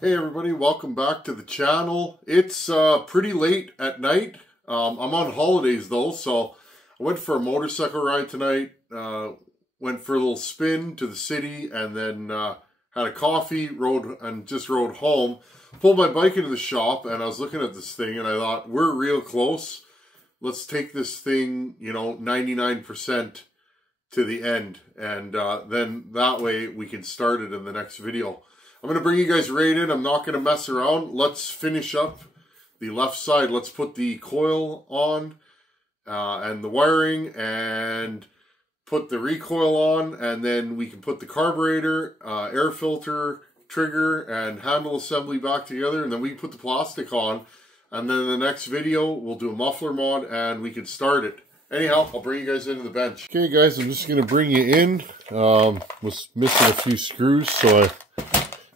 Hey everybody, welcome back to the channel. It's pretty late at night. I'm on holidays though, so I went for a motorcycle ride tonight, went for a little spin to the city, and then had a coffee, just rode home. Pulled my bike into the shop, and I was looking at this thing, and I thought, we're real close. Let's take this thing, 99% to the end, and then that way we can start it in the next video. I'm going to bring you guys right in. I'm not going to mess around. Let's finish up the left side. Let's put the coil on and the wiring and put the recoil on, and then we can put the carburetor, air filter, trigger, and handle assembly back together, and then we can put the plastic on, and then in the next video we'll do a muffler mod and we can start it. Anyhow, I'll bring you guys into the bench. Okay guys, I'm just going to bring you in. Was missing a few screws, so I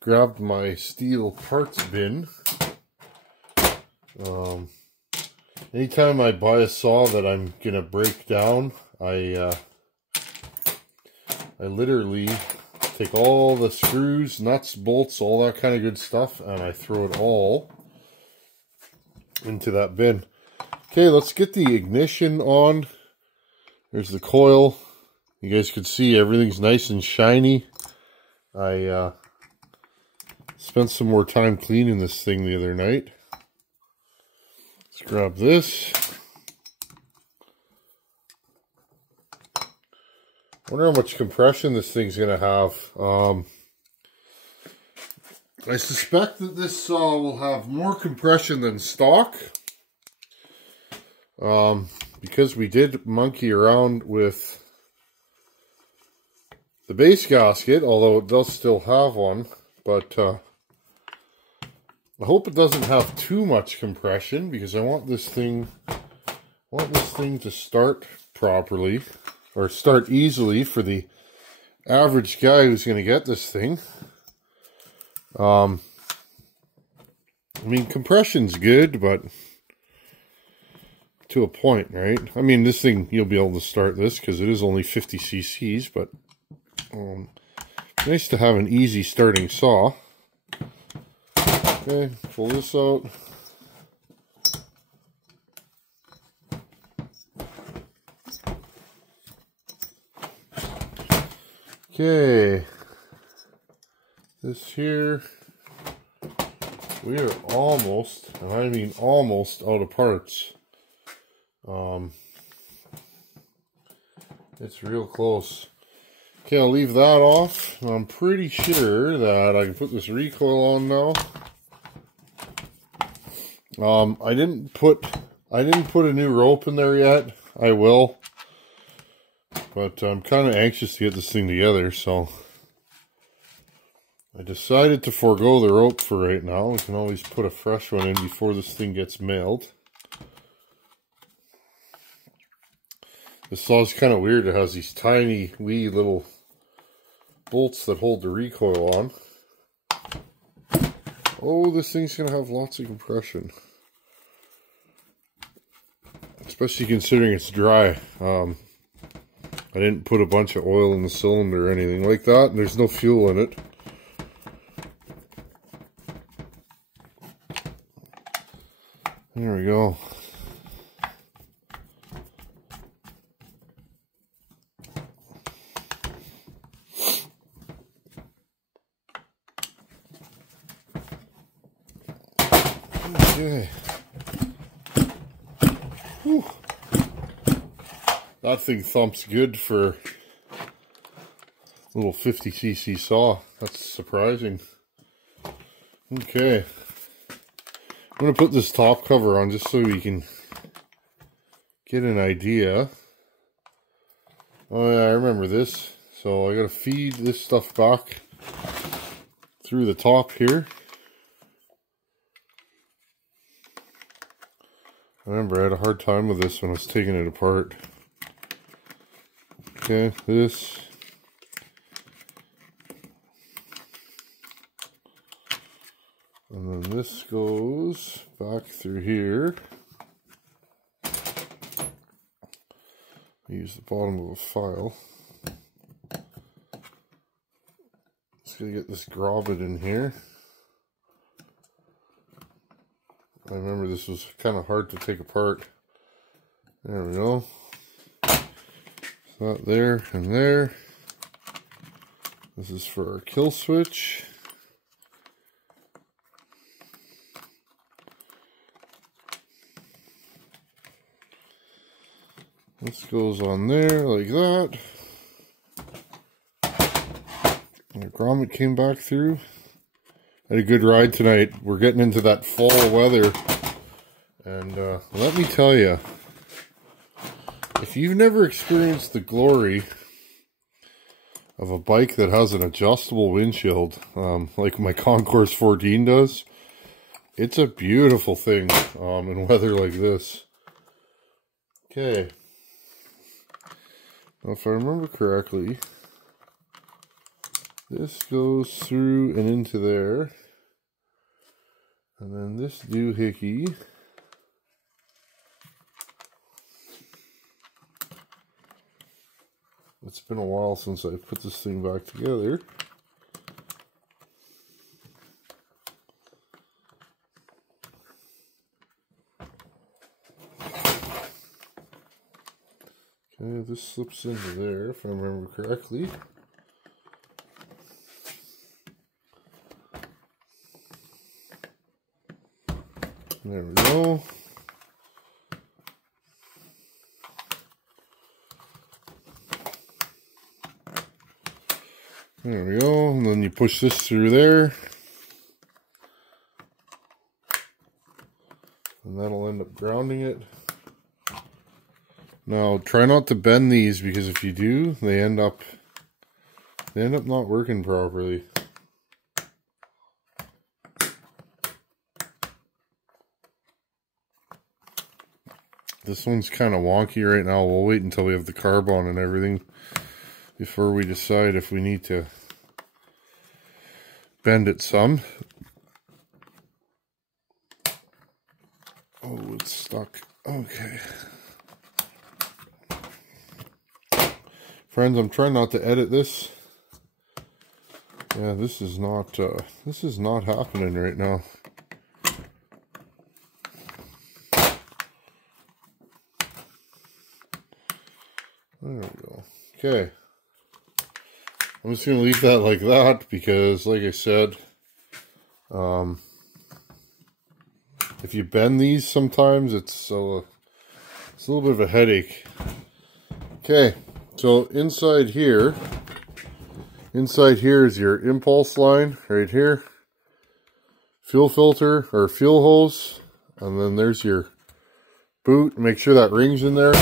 grabbed my Stihl parts bin. Anytime I buy a saw that I'm gonna break down, I literally take all the screws, nuts, bolts, all that kind of good stuff, and I throw it all into that bin. Okay, let's get the ignition on. There's the coil. You guys can see everything's nice and shiny. I spent some more time cleaning this thing the other night. Let's grab this. I wonder how much compression this thing's going to have. I suspect that this saw will have more compression than stock. Because we did monkey around with the base gasket, although it does still have one. But I hope it doesn't have too much compression, because I want this thing to start properly, or start easily for the average guy who's going to get this thing. I mean, compression's good, but to a point, right? I mean, this thing, you'll be able to start this because it is only 50 cc's, but nice to have an easy starting saw. Okay, pull this out. Okay, this here, we are almost, and I mean almost, out of parts. It's real close. Okay, I'll leave that off. I'm pretty sure that I can put this recoil on now. I didn't put a new rope in there yet. I will, but I'm kind of anxious to get this thing together, so I decided to forego the rope for right now. We can always put a fresh one in before this thing gets mailed. This saw is kind of weird. It has these tiny wee little bolts that hold the recoil on. Oh, this thing's gonna have lots of compression. Especially considering it's dry. I didn't put a bunch of oil in the cylinder or anything like that, and there's no fuel in it. There we go. Okay. Whew. That thing thumps good for a little 50 cc saw. That's surprising. Okay. I'm going to put this top cover on just so we can get an idea. Oh yeah, I remember this. So I got to feed this stuff back through the top here. I remember I had a hard time with this when I was taking it apart. Okay, this. And then this goes back through here. Use the bottom of a file. Just gonna get this grobbed in here. I remember this was kind of hard to take apart. There we go. So that there and there. This is for our kill switch. This goes on there like that. And the grommet came back through. Had a good ride tonight. We're getting into that fall weather. And let me tell you, if you've never experienced the glory of a bike that has an adjustable windshield, like my Concourse 14 does, it's a beautiful thing in weather like this. Okay. Now, if I remember correctly, this goes through and into there. And then this doohickey it's been a while since I put this thing back together. Okay, this slips into there if I remember correctly. There we go. There we go, and then you push this through there. And that'll end up grounding it. Now, try not to bend these, because if you do, they end up not working properly. This one's kind of wonky right now. We'll wait until we have the carb on and everything before we decide if we need to bend it some. Oh, it's stuck. Okay. Friends, I'm trying not to edit this. Yeah, this is not happening right now. There we go. Okay. I'm just going to leave that like that because, like I said, if you bend these sometimes, it's a little bit of a headache. Okay, so inside here is your impulse line right here, fuel filter or fuel hose, and then there's your boot. Make sure that ring's in there.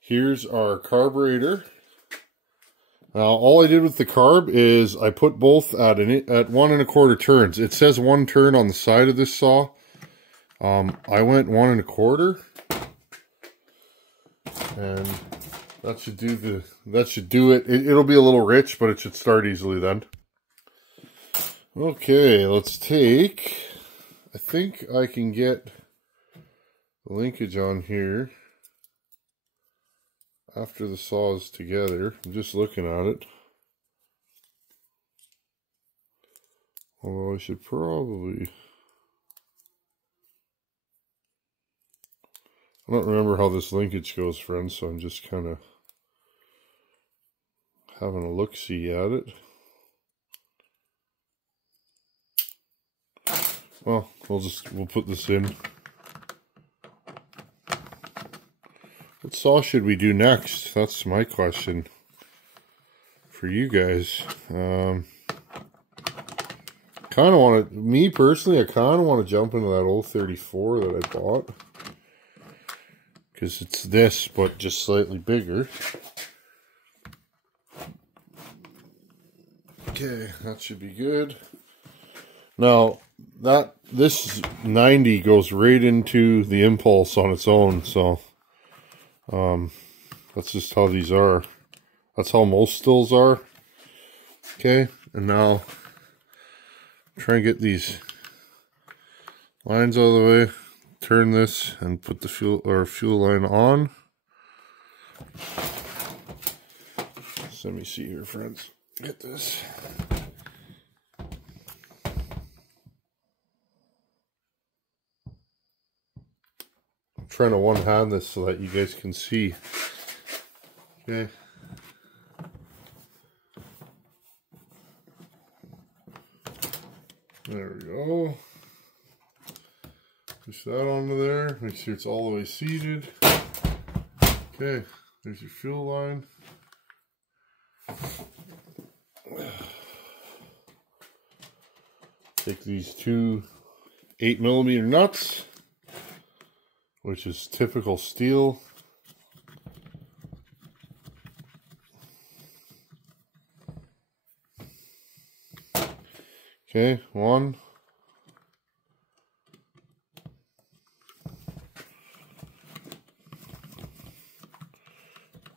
Here's our carburetor. Now, all I did with the carb is I put both at 1 1/4 turns. It says 1 turn on the side of this saw. I went 1 1/4, and that should do it. It'll be a little rich, but it should start easily then. Okay, let's take. I think I can get the linkage on here after the saw is together. I'm just looking at it. Although I should probably... I don't remember how this linkage goes, friends, so I'm just kind of having a look-see at it. Well, we'll put this in. What saw should we do next? That's my question for you guys. Kind of want to, me personally, I kind of want to jump into that old 34 that I bought. Because it's this, but just slightly bigger. Okay, that should be good. Now, this 90 goes right into the impulse on its own, so that's just how these are. That's how most Stihls are. Okay, and now try and get these lines out of the way. Turn this and put the fuel line on. So let me see here, friends. Get this. I'm trying to one-hand this so that you guys can see. Okay. There we go. Push that onto there. Make sure it's all the way seated. Okay, there's your fuel line. Take these two 8mm nuts, which is typical Stihl. Okay, 1.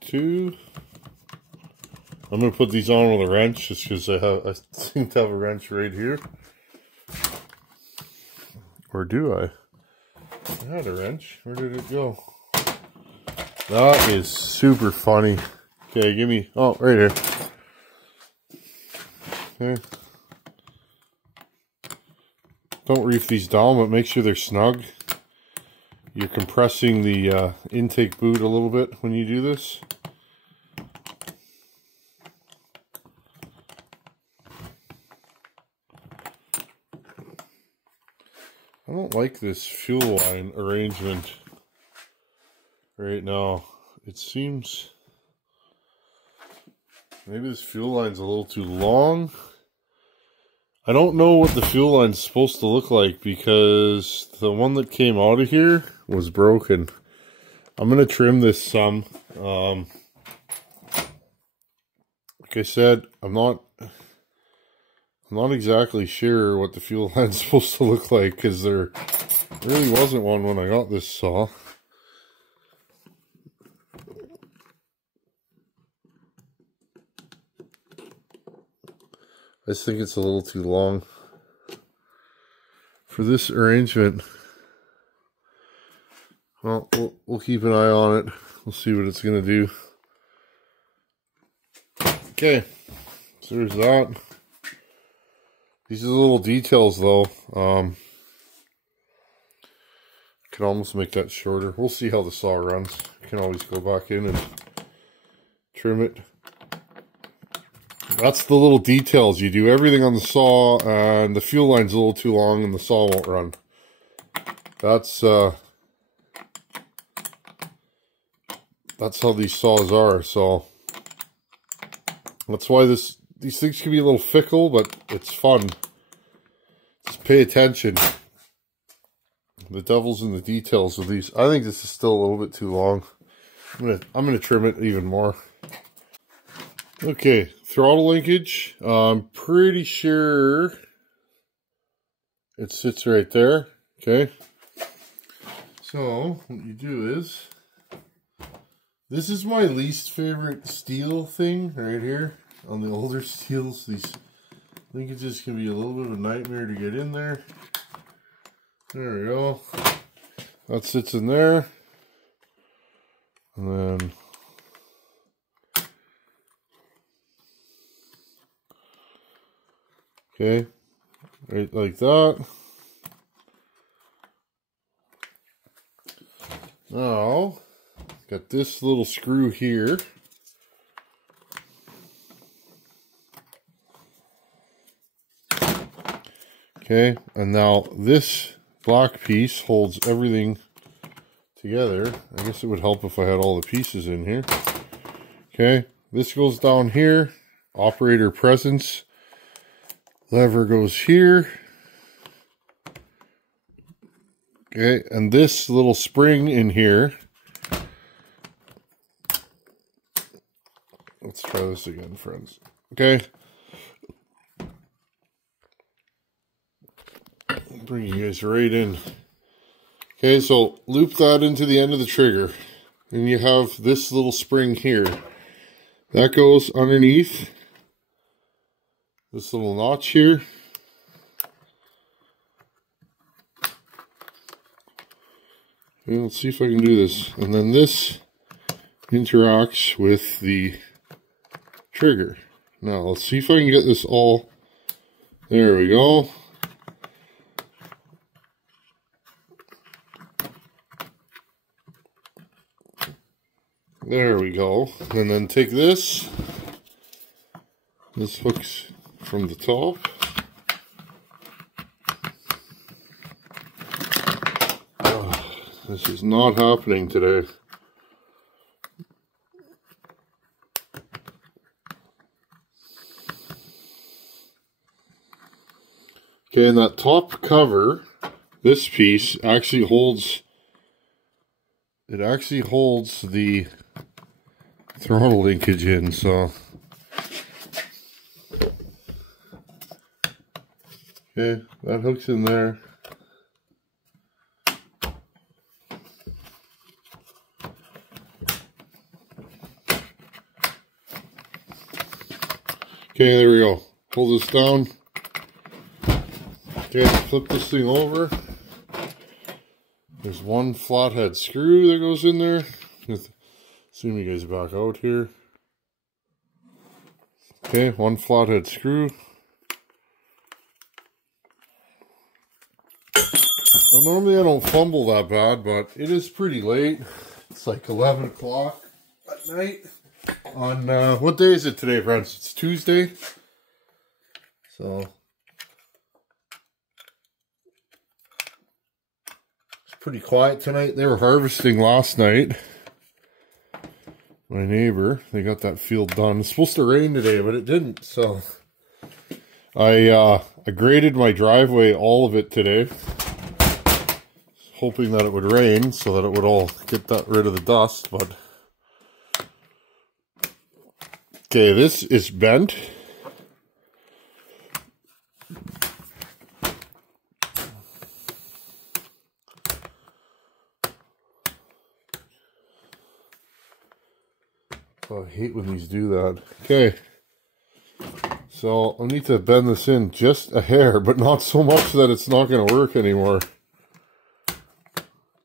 2. I'm gonna put these on with a wrench just because I seem to have a wrench right here. Or do I? I had a wrench. Where did it go? That is super funny. Okay, give me, oh, right here. Okay. Don't reef these down, but make sure they're snug. You're compressing the intake boot a little bit when you do this. I don't like this fuel line arrangement right now. It seems maybe this fuel line's a little too long. I don't know what the fuel line's supposed to look like because the one that came out of here was broken. I'm going to trim this some. Like I said, I'm not exactly sure what the fuel line's supposed to look like because there really wasn't one when I got this saw. I just think it's a little too long for this arrangement. Well, we'll keep an eye on it. We'll see what it's going to do. Okay, so there's that. These are the little details, though. I can almost make that shorter. We'll see how the saw runs. You can always go back in and trim it. That's the little details. You do everything on the saw, and the fuel line's a little too long, and the saw won't run. That's how these saws are. So that's why these things can be a little fickle, but it's fun. Just pay attention. The devil's in the details of these. I think this is still a little bit too long. I'm gonna trim it even more. Okay, throttle linkage. I'm pretty sure it sits right there. Okay. So what you do is, this is my least favorite Stihl thing right here. On the older Stihls, these linkages can be a little bit of a nightmare to get in there. There we go. That sits in there. And then okay, right like that. Now, got this little screw here. Okay, and now this black piece holds everything together. I guess it would help if I had all the pieces in here. Okay, this goes down here. Operator presence. Lever goes here. Okay, and this little spring in here. Let's try this again, friends. Okay. Bring you guys right in. Okay, so loop that into the end of the trigger. And you have this little spring here. That goes underneath this little notch here. Okay, let's see if I can do this. And then this interacts with the trigger. Now, let's see if I can get this all. There we go. There we go. And then take this. This hooks from the top. Oh, this is not happening today. Okay, and that top cover, this piece actually holds, it actually holds the throttle linkage in, so. Okay, that hooks in there. Okay, there we go. Pull this down. Okay, flip this thing over. There's one flathead screw that goes in there. Zoom you guys back out here. Okay, one flathead screw. Now, normally I don't fumble that bad, but it is pretty late. It's like 11 o'clock at night. On, what day is it today, friends? It's Tuesday. So, pretty quiet tonight. They were harvesting last night. My neighbor, they got that field done. It's supposed to rain today, but it didn't. So I graded my driveway, all of it today, hoping that it would rain so that it would all get rid of the dust. But okay, this is bent. Oh, I hate when these do that. Okay, so I need to bend this in just a hair, but not so much that it's not going to work anymore.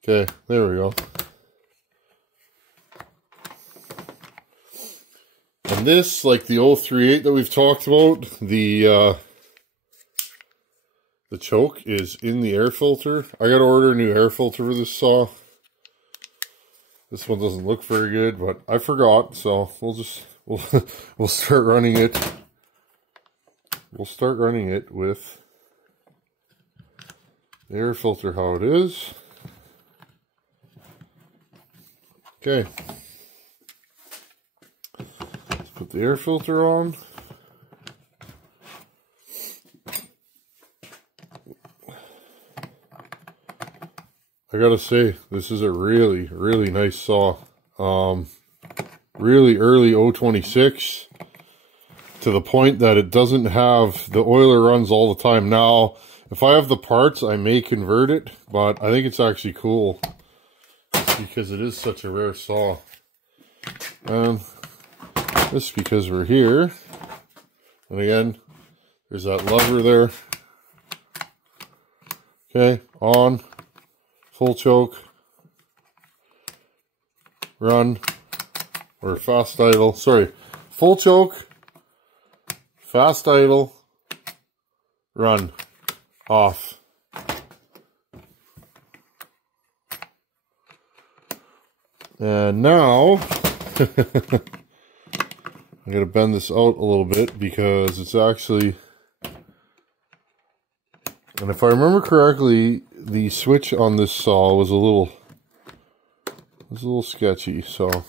Okay, there we go. And this, like the 038 that we've talked about, the choke is in the air filter. I got to order a new air filter for this saw. This one doesn't look very good, but I forgot, so we'll start running it. We'll start running it with the air filter how it is. Okay. Let's put the air filter on. I gotta say, this is a really, really nice saw. Really early 026 to the point that it doesn't have, the oiler runs all the time. Now, if I have the parts, I may convert it, but I think it's actually cool because it is such a rare saw. And this is because we're here. And again, there's that lever there. Okay, on. Full choke, run, or fast idle, sorry, full choke, fast idle, run, off. And now, I'm going to bend this out a little bit because it's actually, and if I remember correctly, the switch on this saw was a little sketchy, so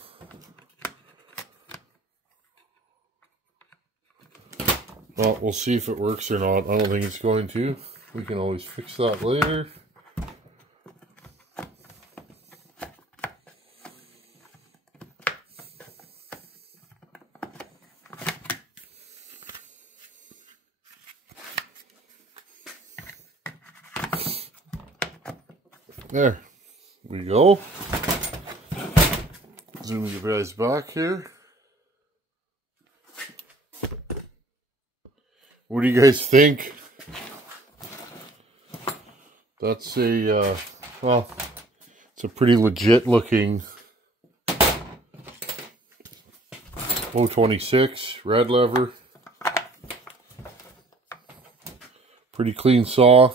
well, we'll see if it works or not. I don't think it's going to. We can always fix that later. There we go. Zoom you guys back here. What do you guys think? That's a, well, it's a pretty legit looking 026 red lever. Pretty clean saw.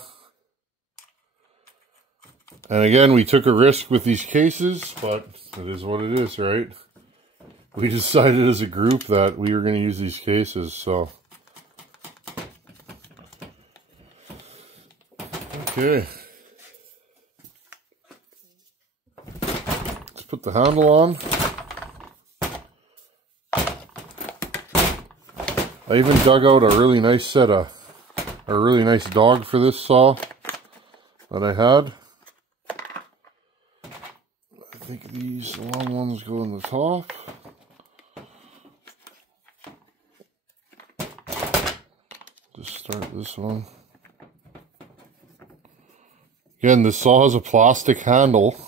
And again, we took a risk with these cases, but it is what it is, right? we decided as a group that we were going to use these cases, so. Okay. Let's put the handle on. I even dug out a really nice really nice dog for this saw that I had. I think these long ones go in the top. Just start this one. Again, this saw has a plastic handle,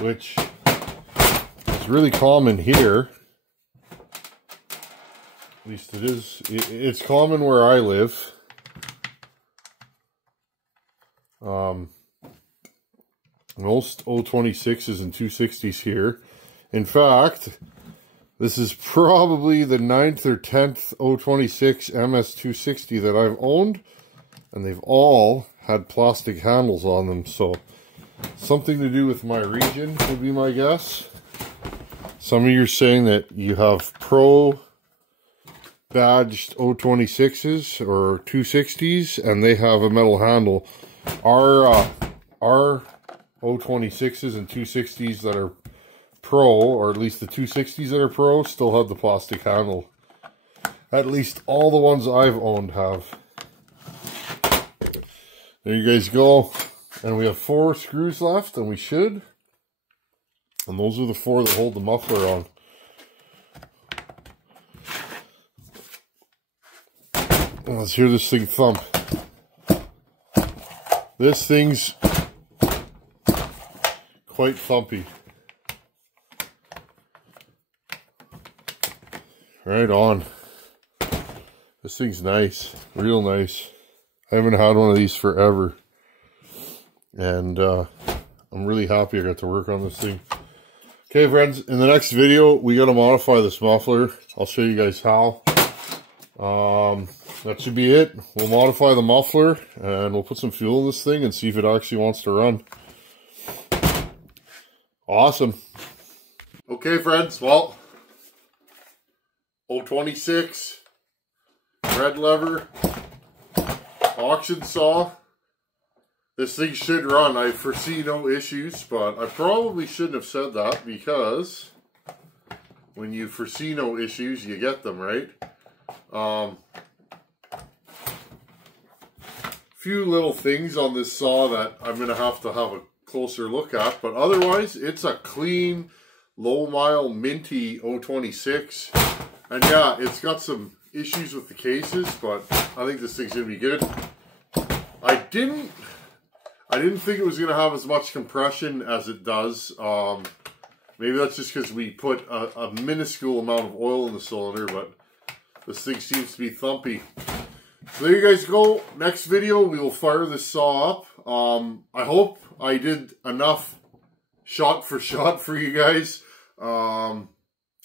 which is really common here. At least it is. It's common where I live. Most 026s and 260s here. In fact, this is probably the 9th or 10th 026 MS260 that I've owned, and they've all had plastic handles on them, so something to do with my region would be my guess. Some of you are saying that you have pro badged 026s or 260s and they have a metal handle. Our 026s and 260s that are pro, or at least the 260s that are pro, still have the plastic handle. At least all the ones I've owned have. There you guys go. And we have 4 screws left, and we should. And those are the 4 that hold the muffler on. And let's hear this thing thump. This thing's quite thumpy. Right on. This thing's nice. Real nice. I haven't had one of these forever. And I'm really happy I got to work on this thing. Okay, friends, in the next video, we got to modify this muffler. I'll show you guys how. That should be it. We'll modify the muffler, and we'll put some fuel in this thing and see if it actually wants to run. Awesome. Okay, friends, well, 026, red lever, auction saw. This thing should run. I foresee no issues, but I probably shouldn't have said that, because when you foresee no issues, you get them, right? Few little things on this saw that I'm going to have a closer look at, but otherwise, it's a clean, low-mile, minty 026. And yeah, it's got some issues with the cases, but I think this thing's going to be good. I didn't think it was going to have as much compression as it does. Maybe that's just because we put a minuscule amount of oil in the cylinder, but this thing seems to be thumpy. So there you guys go. Next video, we will fire this saw up. I hope I did enough shot for shot for you guys. I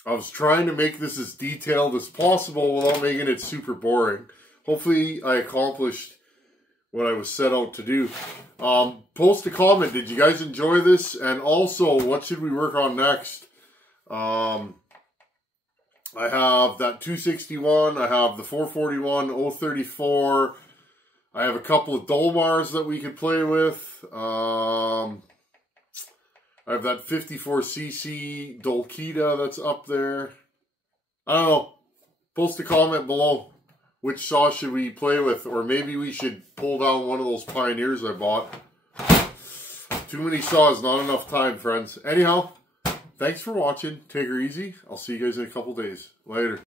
was trying to make this as detailed as possible without making it super boring. Hopefully I accomplished what I was set out to do. Post a comment. Did you guys enjoy this? And also, what should we work on next? I have that 261. I have the 441, 034. I have a couple of Dolmars that we could play with. I have that 54cc Dolkita that's up there. I don't know. Post a comment below. Which saw should we play with? Or maybe we should pull down one of those Pioneers I bought. Too many saws, not enough time, friends. Anyhow, thanks for watching. Take her easy. I'll see you guys in a couple days. Later.